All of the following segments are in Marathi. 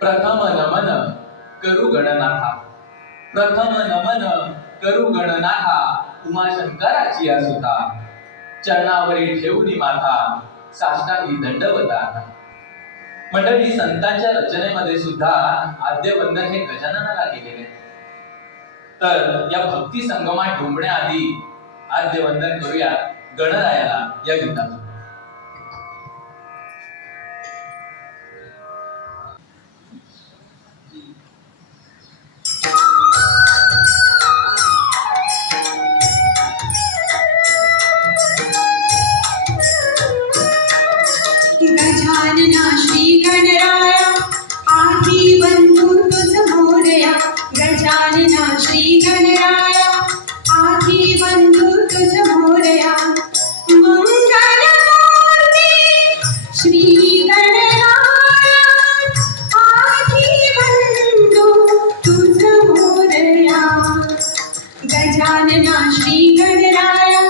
प्रथम नमन करू गणनाथा, प्रथम नमन करू गणनाथा, उमाशंकराची सुता, चरणावरी ठेवून माथा, साष्टांगी दंडवता. मंडळी, संतांच्या रचनेमध्ये सुद्धा आद्यवंदन हे गजाननाला केलेले. तर या भक्ती संगमात डुंबण्याआधी आद्यवंदन करूया गणरायाला या गीतातून. गजानना श्री गणराया, आधी बंधू तुझ मोरया. गजानना श्री गणराया, आधी बंधू तुझ मोरया. मंगलमूर्ती श्री गणराया, आधी बंधू तुझ मोरया. गजानना श्री गणराया,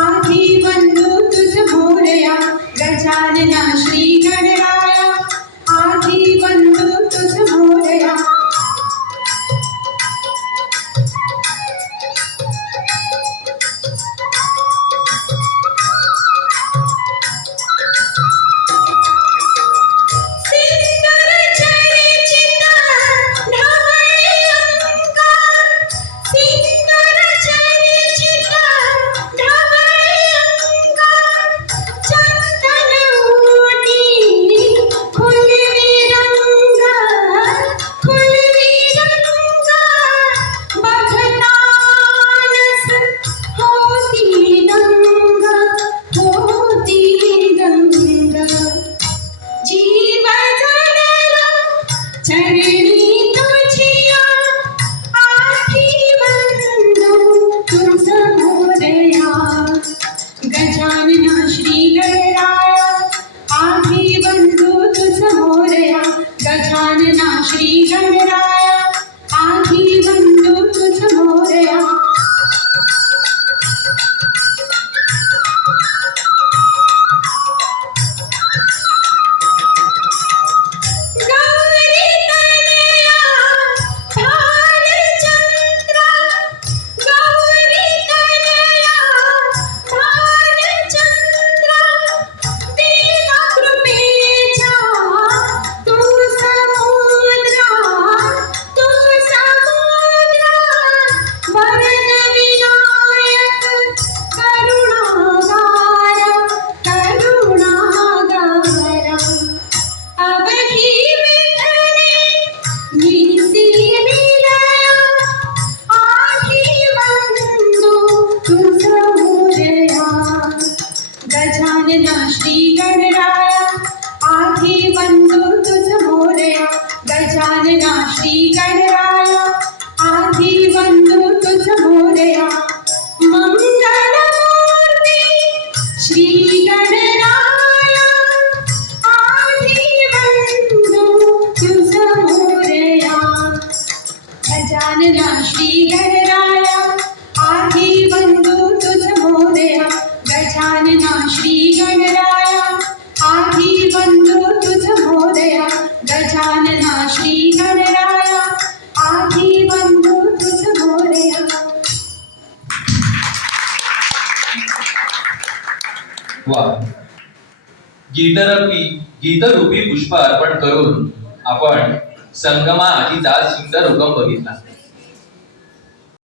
आधी बंधू तुझ मोरया. गजानना श्री गणराया, आधी बंधू तुझ मोरया. गजानना श्री गणराया, आधी बंधू तुझ मोरया. गजानना श्री गणराया, आधी बंधू तुझ मोरया. गजानना श्री गणराया, आधी बंधू तुझ मोरया. गजानना श्री गणराया, आधी बंधू तुझ मोरया. मंगलमूर्ती श्री गणराया, आधी बंधू तुझ मोरया. गजानना श्री गणराया, आधी बंधू तुझ मोरया. गजानना श्री गणराया, आधी बंधू तुझ मोरया. गजानना श्री गणराया, आधी बंधू तुझ मोरया. वा, गीतरूपी पुष्प अर्पण करून आपण संगमा आधीचा सुंदर उगम बघितला.